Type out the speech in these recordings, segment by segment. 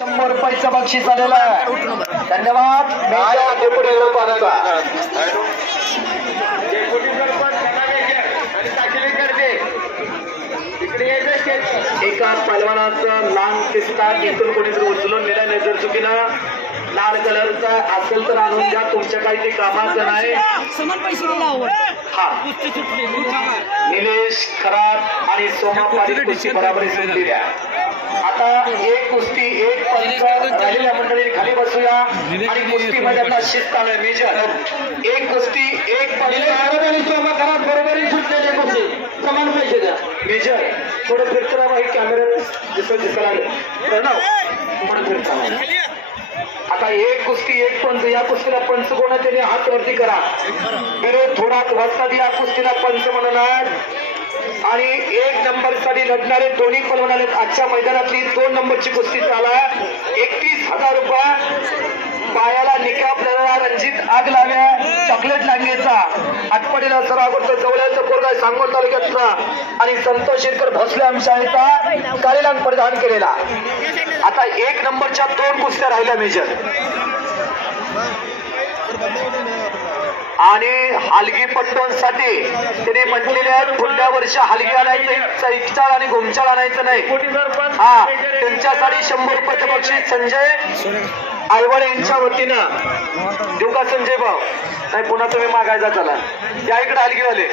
शंभर रुपयाचं बक्षीस आलेलं आहे. धन्यवाद. एका पलवानाचं लांब किस्ता तिथून कोणीतरी उचलून नेला नाही जर चुकीनं. लाल कलरचा असेल तर आणून द्या तुमच्या काही ते कामाचं नाही. हा. निलेश खरात आणि सोमा पाटील बराबरी द्या आता एक कुस्ती एक पंच राहिलेल्या मंडळी खाली बसूया. आणि कुस्ती मध्ये शिस्त आलोय मेजर एक कुस्ती एक पंच. बरोबरी सुटलेले कुस्ती. समान पैसे द्या. मेजर थोडं फिरकरा हे कॅमेऱ्यात दिसत दिसायला लागलं प्रणव थोडं फिरकरा आता एक कुस्ती एक पंच. या कुस्तीला पंच कोणा त्याने हात वरती करा. विरोध थोडा वाजतात या कुस्तीला पंच म्हणणार आणि एक नंबरसाठी लढणारे दोन्ही पण म्हणाले आजच्या मैदानातली दोन नंबरची कुस्ती चाला एकतीस हजार रुपये पायाला निकाप देणारा रणजित आग लाव्या चॉकलेट लांगेचा. आटपाडीला सराव करतो जवळचा पोरगा सांगोल तालुक्यातला. आणि संतोष शेरकर भोसले आमच्या काळीलान परिधान केलेला. आता एक नंबरच्या दोन कुस्त्या राहिल्या मेजर आणि हलगी पट्टोंसाठी त्याने म्हटलेले आहेत पुढल्या वर्षी हलगी आणायचं इच्छाळ आणि घुमचाळ आणायचं नाही. हा त्यांच्यासाठी शंभर रुपयाचे बक्षीस संजय आयवड यांच्या वतीनं. देऊ का संजय भाऊ? नाही पुन्हा तुम्ही मागायचा चला या इकडे हलगीवाले.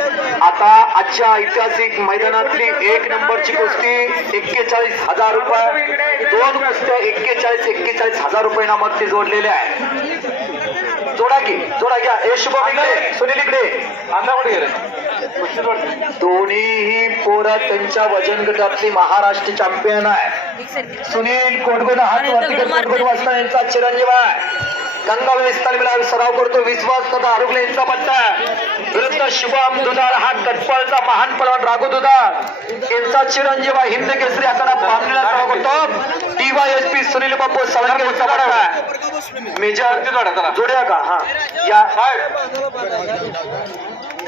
आता आजच्या ऐतिहासिक मैदानातली एक नंबरची कुस्ती एक्केचाळीस हजार रुपये. दोन कुस्त्या एक्केचाळीस एक्केचाळीस हजार रुपये नामात ते जोडलेले आहे जोडा की जोडा घ्या. हे शुभम इकडे सुनील इकडे. दोन्हीही पोरं त्यांच्या वजन गटातली महाराष्ट्र चॅम्पियन आहे सुनील कोटगोड हात वरती कोटगोड वाजता यांचा चिरंजीव आहे. गंगावेश तालमीला सराव करतो. विश्वास तथा आरोग्य यांचा पट्टा विरुद्ध शुभम दुधाळ हा कटपाळचा महान पलवान राघू दुधाळ. यांचा चिरंजीव हिंद केसरी आकडा बांधलेला सराव करतो. डीवायएसपी सुनील बापू सवंगे यांचा पट्टा मेजर जोड्या का? हा. या.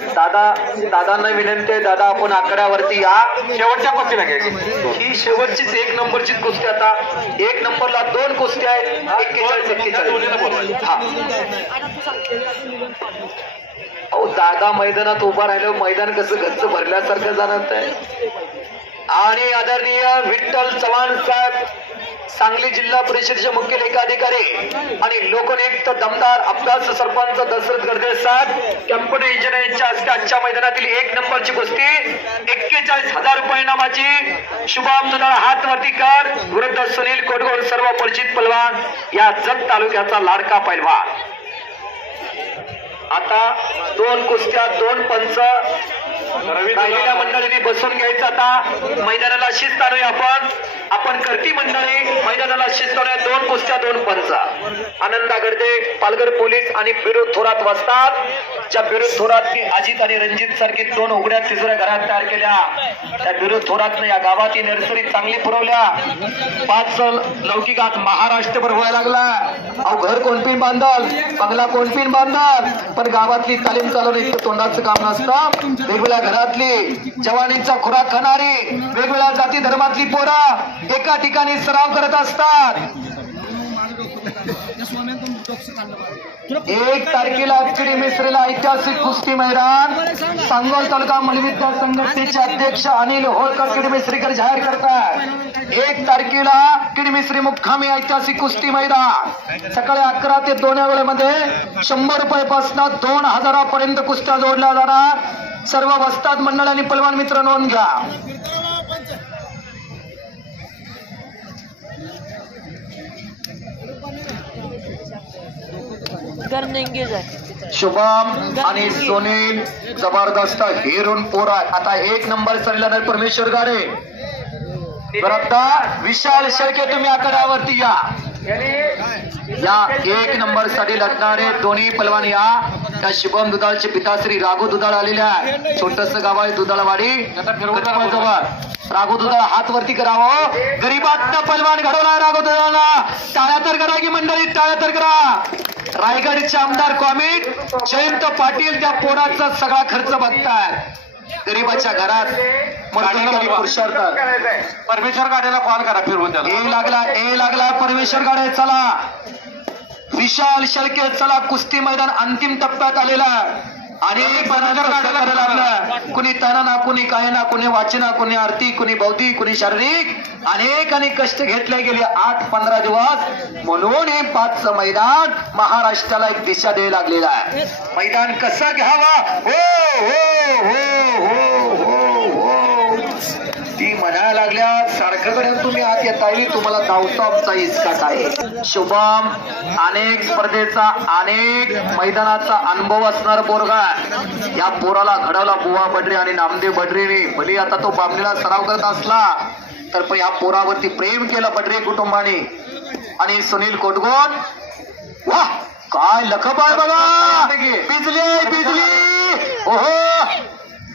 दादा दादांना विनंती आहे दादा आपण आकड्यावरती या. शेवटच्या कुस्तीला घ्यायची ही शेवटचीच एक नंबरचीच कुस्ती आता. एक नंबरला दोन कुस्ती आहेत. एक्केचाळीस एक्केचाळीस. हा. अहो दादा मैदानात उभा राहिलं मैदान कसं गच्च भरल्यासारखं जाणवत आहे आणि आदरणीय विठ्ठल चव्हाण साहेब सांगली जिल्हा परिषदेचे मुख्य लेखाधिकारी आणि लोकनियुक्त दमदार अभ्यास सरपंच दशरथ गर्दे साहेब कंपनी इंजिनिअरिंगच्या हस्ते आजच्या मैदानातील एक नंबरची कुस्ती एक्केचाळीस हजार रुपये नामाची शुभम दुधाळ हात वरती कर विरुद्ध सुनील कोटगोड सर्व परिचित पलवान या जत तालुक्याचा लाडका पैलवान. आता दोन कुस्त्या दोन पंच राहिलेल्या मंडळींनी बसून घ्यायचं आता. मैदानाला शिस्त आणूया आपण. आपण करती मंडळी मैदानाला शिस्त दोन कुस्त्या दोन पंचा आनंदा गर्दे पालघर पोलीस आणि बिरोध थोरात वाचतात ज्या बिरोध थोरात अजित आणि रणजित सारखी दोन उघड्या तिसऱ्या घरात तयार केल्या. त्या बिरोध थोरातनं या गावात नर्सरी चांगली पुरवल्या. पाच लौकिकात महाराष्ट्रभर व्हायला लागला. अहो घर कोणपीन बांधल? बंगला कोणपीन बांधल? पण गावातली तालीम चालवणं इतकं तोंडाचं काम नसतं. वेगवेगळ्या घरातली जवानीचा खुराक खाणारी वेगवेगळ्या जाती धर्मातली पोरं एका ठिकाणी सराव करत असतात. एक तारखेला अक्षरी मिश्रीला ऐतिहासिक कुस्ती मैदान. सांगोल तालुका मलविद्या संघटनेचे अध्यक्ष अनिल होळकर किडमिश्रीकर जाहीर करतात एक तारखेला किडमिश्री मुक्कामी ऐतिहासिक कुस्ती मैदान. सकाळी अकरा ते दोन वेळेमध्ये शंभर रुपये पासून दोन हजारापर्यंत कुस्त्या जोडल्या जाणार. सर्व वस्ताद मंडळ आणि पलवान मित्र नोंद घ्या. आहे शुभम आणि सुनील जबरदस्त हिरून पोरा आता एक नंबर चालल्यानंतर परमेश्वर गाडे बरं विशाल शेळके तुम्ही आकड्यावरती या. या एक नंबरसाठी लढणारे दोन्ही पलवान या. त्या शुभम दुधाळचे पिता श्री राघू दुधाळ आलेले आहे छोटस गाव आहे दुधाळवाडी जवळ. राघू दुधाळ हात वरती करावं. गरीबात पलवान घडवला राघू दुधाळला टाळ्या तर करा की मंडळी टाळ्या तर करा. रायगडचे आमदार कॉमिट जयंत पाटील त्या पोराचा सगळा खर्च बघताय. गरीबाच्या घरात परमेश्वर गाड्याला कॉल करा फिरवून त्याला. ए लागला ए लागला परमेश्वर गाडे चला. विशाल शेळके चला कुस्ती मैदान अंतिम टप्प्यात आलेला अनेक जणांना गाड्याला लागला. कुणी कुणी कायना कुणी वाचना कुणी आरती कुणी बौद्धिक कुणी शारीरिक. अनेक अनेक कष्ट घेतले गेले. आठ पंधरा दिवस. म्हणून हे पाचचं मैदान महाराष्ट्राला एक दिशा द्यायला लागलेला आहे. मैदान कसं घ्यावा? हो हो हो हो. म्हणायला लागल्या. सारखं तुम्ही आत येता येईल तुम्हाला धावतो आमचा आहे. शुभम अनेक स्पर्धेचा अनेक मैदानाचा अनुभव असणार पोरगा. या पोराला घडवला बुवा बडरे आणि नामदेव बडरेने. भले आता तो बामणीला सराव करत असला तर पण या पोरावरती प्रेम केलं बडरे कुटुंबाने. आणि सुनील कोटगोन वाह काय लखब आहे बघा. बिजली आहे. बिजली ओहो.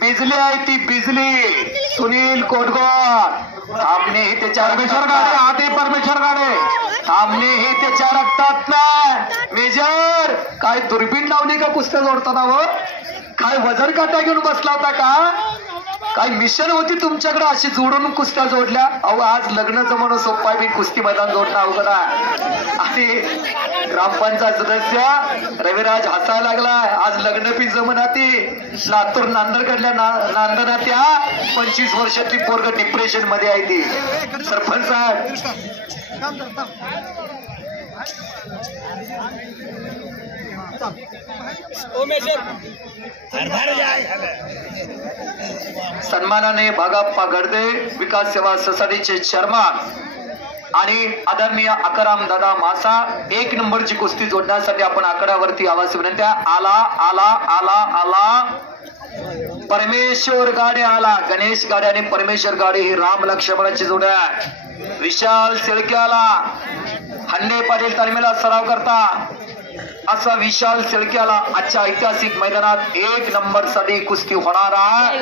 बिजली आहे ती बिजली. सुनील कोटगोर आमने ही त्याच्या परमेश्वर गाडे आते परमेश्वर गाडे. आमने ही त्याच्या रक्तात नाही मेजर काय दुर्बीण लावली का कुस्त्या जोडताना व काय वजन काटा घेऊन बसला होता का? काय मिशन होती तुमच्याकडे अशी जोडून कुस्त्या जोडल्या? अहो आज लग्न जमवणं सोपं आहे मी कुस्ती मैदान जोडणं अवघड आहे. आणि ग्रामपंचायत सदस्य रविराज हसायला लागला आज लग्न पी जमना ती लातूर नांदरकडल्या नांदना त्या पंचवीस वर्षातली पोरग डिप्रेशनमध्ये आहे ती. सरपंच सन्मानाने भागाप्पा गडदे विकास सेवा सोसायटीचे चेअरमन आणि आदरणीय अकराम दादा मासा एक नंबरची कुस्ती जोडण्यासाठी आपण आकड्यावरती आवाज विनंत्या आला आला आला आला. परमेश्वर गाडे आला. गणेश गाडे आणि परमेश्वर गाडे ही राम लक्ष्मणाची जोड आहे. विशाल शेळके आला. हंडे पाटील तालमीला सराव करता. असा विशाल शेळक्याला आजच्या ऐतिहासिक मैदानात एक नंबरसाठी कुस्ती होणार आहे.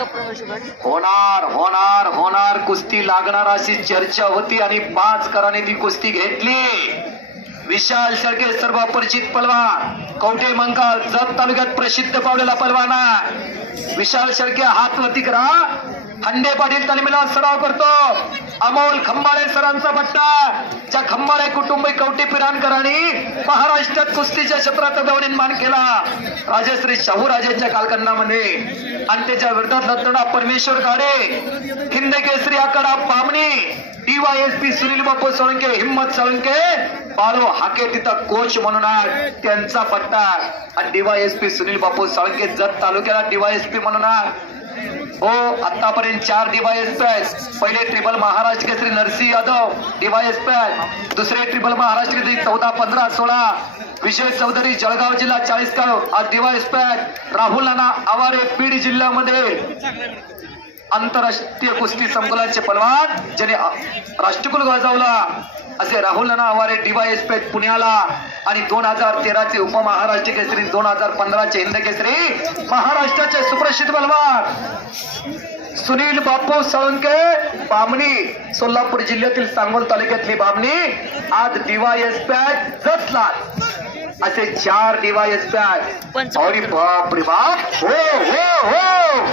होणार होणार होणार कुस्ती लागणार अशी चर्चा होती आणि पाच कराने ती कुस्ती घेतली. विशाल शेळके सर्व परिचित पलवान. कवठे मंकाल जत तालुक्यात प्रसिद्ध पावलेला पलवान. विशाल शेळके हात वरती करा. खंडे पाटील तालमीला सराव करतो. अमोल खंबाळे सरांचा पट्टा. ज्या खंबाळे कुटुंब कवटी पिराणकरांनी महाराष्ट्रात कुस्तीच्या क्षेत्रात गौरव निर्माण केला. राजश्री शाहू राजेंच्या कालखंडामध्ये. आणि त्याच्या विरोधात लढणारा परमेश्वर गाडे हिंद केसरी आकडा पामणी डीवायएसपी सुनील बापू सोळंके हिम्मत सोळंके बाळू हाके तिथं कोच म्हणून त्यांचा पट्टा. आणि डीवायएसपी सुनील बापू सोळंके जत तालुक्याला डीवायएसपी म्हणून हो आतापर्यंत चार डिवायस आहेत पहिले ट्रिपल महाराष्ट्र केसरी नरसिंह यादव डिवायस पॅच दुसरे ट्रिपल महाराष्ट्र केसरी चौदा पंधरा सोळा. विजय चौधरी जळगाव जिल्हा चाळीसगाव. आज डिवायस पॅच राहुल नाना आवारे बीड जिल्ह्यामध्ये आंतरराष्ट्रीय कुस्ती संकुलाचे पलवान ज्याने राष्ट्रकुल गाजवला. असे राहुल नाना आवारे डिवायस पेठ पुण्याला. आणि दोन हजार तेराचे उपमहाराष्ट्र केसरी दोन हजार पंधराचे हिंद केसरी महाराष्ट्राचे सुप्रसिद्ध बलवान सुनील बापू साळुंके बामणी सोलापूर जिल्ह्यातील सांगोल तालुक्यातली बामणी आज डिवायस पॅच जसला असे चार डिवायस पंच- अरे बाप रे बाप. हो हो हो.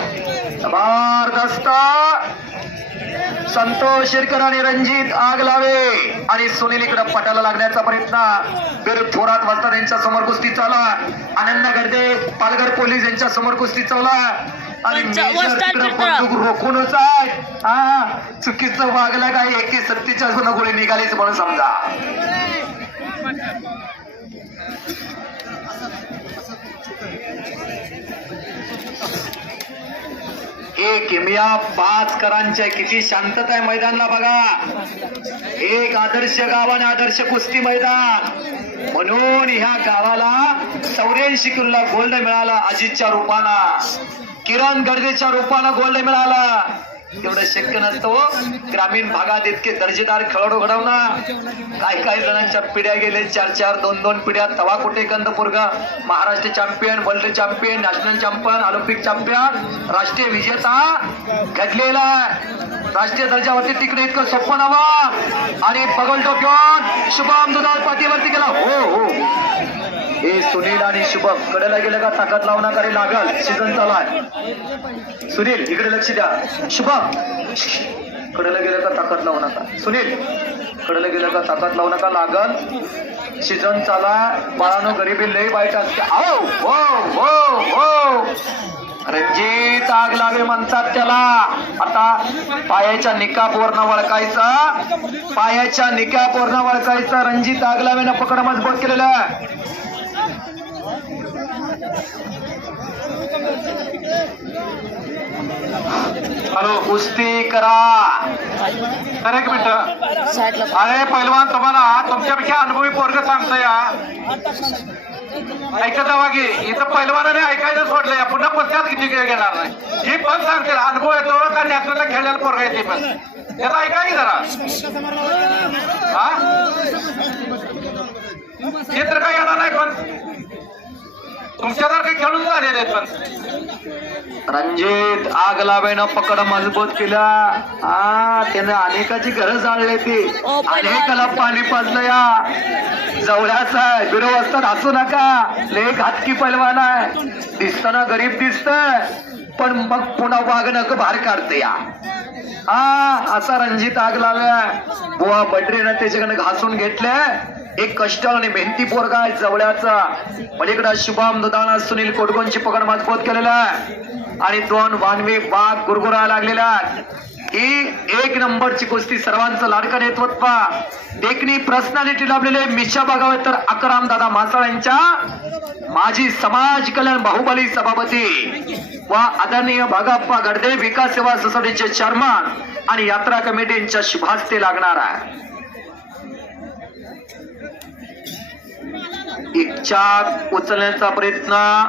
जबरदस्त. संतोष शिरकर आणि रणजित आग लावे. आणि सुनील इकडे पटाला लागण्याचा प्रयत्न. बीर थोरात वाजता यांच्या समोर कुस्ती चाला. आनंद गर्दे पालघर पोलीस यांच्या समोर कुस्ती चावला. आणि रोखूनच आहे. हा चुकीचं वागलं काय? एके सत्तीच्या गोळी निघालीच म्हणून समजा. एक किमया पाच करांच्या किती शांतता आहे मैदानला बघा. एक आदर्श गाव आणि आदर्श कुस्ती मैदान. म्हणून ह्या गावाला चौऱ्याऐंशी किलोला गोल्ड मिळाला अजितच्या रूपाला. किरण गर्देच्या रूपाला गोल्ड मिळाला. तेवढं शक्य नसतं हो. ग्रामीण भागात इतके दर्जेदार खेळाडू घडवणं. काही काही जणांच्या पिढ्या गेले चार चार दोन दोन पिढ्या. तवा कुठे कंदपूरगा Maharashtra champion world champion national champion Olympic champion राष्ट्रीय विजेता घडलेला आहे. राष्ट्रीय दर्जावरती तिकडे इतकं सोपं नवा. आणि पगल टोक्योन शुभम दुधाल पाटीवरती गेला. हो हो. हे सुनील आणि शुभम कडेला गेलं का? ताकद लावण्याकडे लागल. सीझन चालू आहे सुनील इकडे लक्ष द्या. शुभम. कडेला गेलं का? ताकद लावू नका. सुनील कडेला गेलं का? ताकद लावू नका. लागल. सीझन चाला बाळानो गरिबी लय वाईट असते. आओ! हो हो हो. रणजित आग लावे म्हणतात त्याला. आता पायाच्या निकापवरनं वळकायचा. पायाच्या निकापवरनं वळकायचा. रणजित आग लावे ना पकड मजबूत केलेला. हॅलो कुस्ती करा. तर एक मिनिट. अरे पहिलवान तुम्हाला तुमच्यापेक्षा अनुभवी पोरग सांगतो या ऐकत जावा की इथं पहिलवानाने ऐकायचं या पुन्हा कुस्त्यात किती खेळ घेणार नाही. ही पण सांगते अनुभव येतो का नॅशनलला खेळायला पोरग येते पण. त्याला ऐका की जरा. हा? हे तर काही येणार नाही पण? तुमच्यासारखे खेळून झालेले आहेत पण. रणजित आग लावेनं पकड मजबूत केला. हा त्यानं अनेकाची घरं जाळले ती. अनेकाला पाणी पाजलं या. जवळाच आहे. बिरोवस्थात हसू नका. लय घातकी पैलवान आहे. दिसताना गरीब दिसतंय. पण मग पुन्हा वागणं बाहेर काढते या. हा असा रणजित आग लाव्या बुवा बटरीनं त्याच्याकडे घासून घेतले एक कष्ट आणि मेहनती पोरगा आहे जवळ्याचा. पलीकडे शुभम दुधाना सुनील कोटगोंची पकड मजबूत केलेला आहे. आणि दोन वानवी बाग गुरगुरा लागलेला ही एक नंबरची कुस्ती सर्वांचं लाडकं नेतृत्व. देखणी पर्सनॅलिटी लाभलेले मिशा बागावे तर अकराम दादा म्हासाळ यांच्या माजी समाज कल्याण बाहुबली सभापती व आदरणीय भागाप्पा गडदे विकास सेवा सोसायटीचे चेअरमन आणि यात्रा कमिटींच्या शुभास्ते लागणार आहे. इच्छा उचलण्याचा प्रयत्न.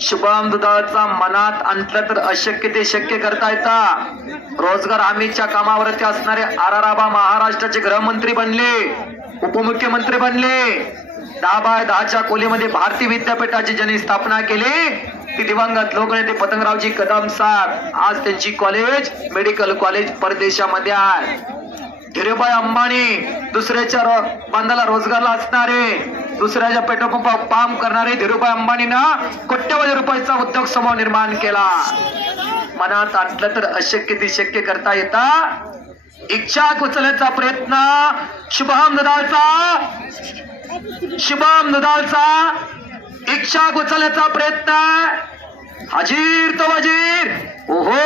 शुभम दुधाचा मनात आणलं तर अशक्य ते शक्य करता येता. रोजगार हमीच्या कामावरती असणारे आराराबा महाराष्ट्राचे गृहमंत्री बनले. उपमुख्यमंत्री बनले. दहा बाय दहाच्या खोलीमध्ये भारतीय विद्यापीठाची ज्यांनी स्थापना केली. ती दिवंगत लोकनेते पतंगरावजी कदम साहेब आज त्यांची कॉलेज मेडिकल कॉलेज परदेशामध्ये आहे. धीरूभाई अंबानी दुसऱ्याच्या रो- बांधाला रोजगारला असणारे दुसऱ्याच्या पेट्रोल काम करणारे धीरूभाई अंबानीनं कोट्यवधी रुपयाचा उद्योग समूह निर्माण केला. मनात आणलं तर अशक्य ती शक्य करता येता. इच्छा कुचल्याचा प्रयत्न शुभम नदालचा शुभम नदालचा इच्छा कुचल्याचा प्रयत्न हजीर तो वजीर ओहो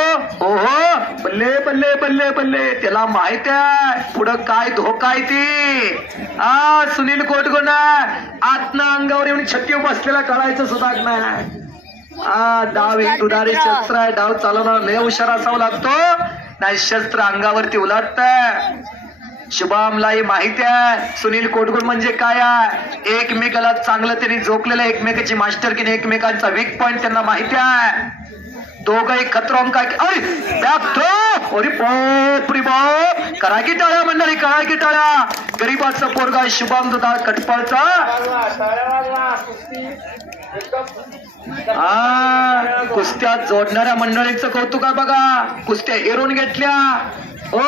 ओहो. बल्ले बल्ले बल्ले बल्ले त्याला माहीत आहे पुढं काय धोका आहे ते. आ सुनील कोटगोना आतनं अंगावर येऊन छत्ती बसलेला कळायचं सुद्धा नाही. आ डाव ही दुधारी शस्त्र आहे. डाव चालवणार लय हुशार असावं लागतो. नाही शस्त्र अंगावरती उलटत शुभमलाही माहिती आहे. सुनील कोटगुण म्हणजे काय आहे? एकमेकाला चांगलं तरी झोकलेलं एकमेकाची मास्टर की एकमेकांचा वीक पॉइंट त्यांना माहिती आहे. दोघही खतरोम काय अरे बॅग थ्रो अरे बाप रे बाप! करा की टाळ्या मंडळी करा की टाळ्या गरीबाचं पोरगा शुभम दुधा कटपाळचा. हा कुस्त्या जोडणाऱ्या मंडळींचं कौतुक आहे बघा. कुस्त्या हेरून घेतल्या. ओ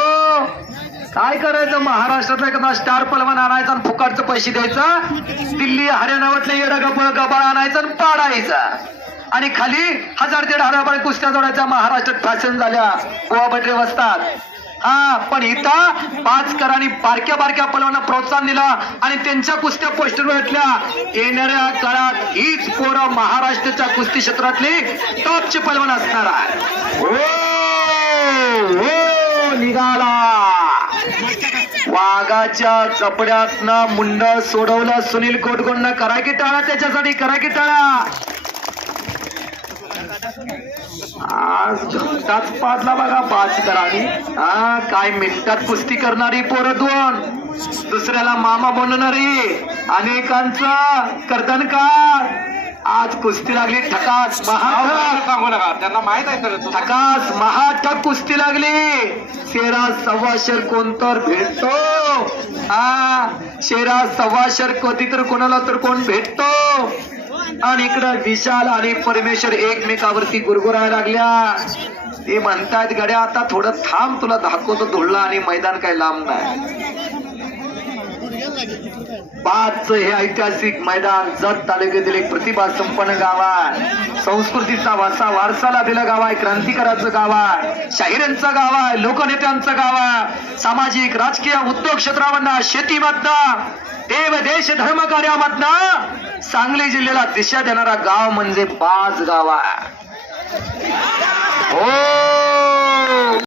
काय करायचं? महाराष्ट्रातला एखादा स्टार पलवान आणायचा आणि फुकाटचं पैसे द्यायचं? दिल्ली हरियाणावरले येडा गबळ गबाळ आणायचं आणि पाडायचा. आणि खाली हजार दीड हजार कुस्त्या जोडायच्या महाराष्ट्रात फॅशन झाल्या. गोवा बटरे वसतात हा पण इथं पाच करांनी बारक्या बारक्या पलवांना प्रोत्साहन दिलं आणि त्यांच्या कुस्त्या पोस्टर भेटल्या येणाऱ्या काळात हीच पोरं महाराष्ट्राच्या कुस्ती क्षेत्रातली टॉपची पलवान असणार आहे हो, हो, निघाला. वाघाच्या चपड्यातनं मुंड सोडवलं. सुनील कोटकोंड करा की टाळा त्याच्यासाठी करा की टाळा. आज घंटाच पाडला बघा पाच करावी हा काय मिनिटात कुस्ती करणारी पोरं दोन. दुसऱ्याला मामा बनवणारी अनेकांचा कर्दनकार. आज कुस्ती लागली ठकास महाठक. सांगू नका त्यांना माहीत आहे सर ठकास महाठक कुस्ती लागली. शेरा सव्वाशर कोण तर भेटतो? हा शेरा सव्वाशर कधी तर कोणाला तर कोण भेटतो? आणि इकडं विशाल आणि परमेश्वर एकमेकावरती गुरगुरायला लागल्या. ते म्हणतायत गड्या आता थोडं थांब तुला दाखवतो धुळला आणि मैदान काय लांब नाही. पाच हे ऐतिहासिक मैदान जत तालुक्यातील एक प्रतिभा संपन्न गाव आहे. संस्कृतीचा वारसा वारसा लाभलेलं गाव आहे क्रांतिकाराचं गाव आहे शाहिरांचं गाव आहे लोकनेत्यांचं गाव आहे. सामाजिक राजकीय उद्योग क्षेत्रामधनं शेतीमधनं देव देश धर्म कार्यामधनं सांगली जिल्ह्याला दिशा देणारा गाव म्हणजे बाज गाव आहे. हो!